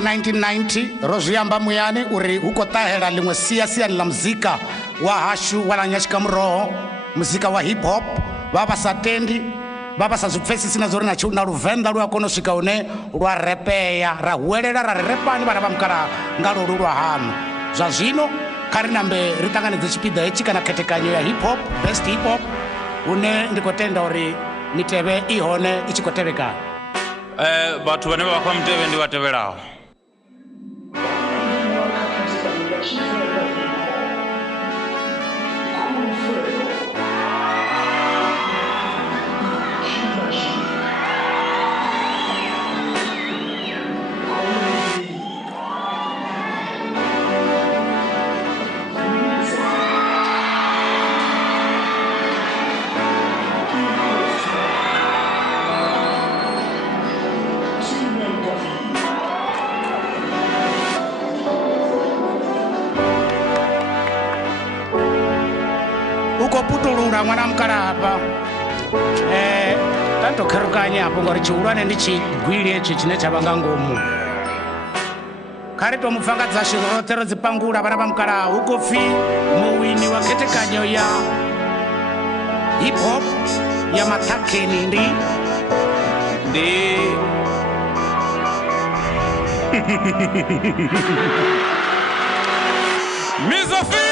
1990 rozviamba muyani uri ukotahela limwe siani la muzika wa hashu wala nyashika mroho muzika wa hip hop vavasatendi vavasazvipfesisina zori na ruvenda lwakonosvika une lwa repeya ra huwelela ra repani vana vamukala ngalolu lwa hanu zva zvino karinambe ritanganidze chipiḓa hechi kana khethekanyo ya hip hop best hip hop une ndikotenda uri mitevhe ihone ichikotevhekana vhathu vane vha fha mutevhe ndi vhatevhelaho. ukoputulula mwana mukala apa tantokherukanya apo ngori chihulwane ndi chigwili echi chine chavanga ngomu khari tomupfangadza shirotero dzipangula vana vamukala ukopfi muwini wa khethekanyo ya hip hop ya mathakeni ndi Mizofi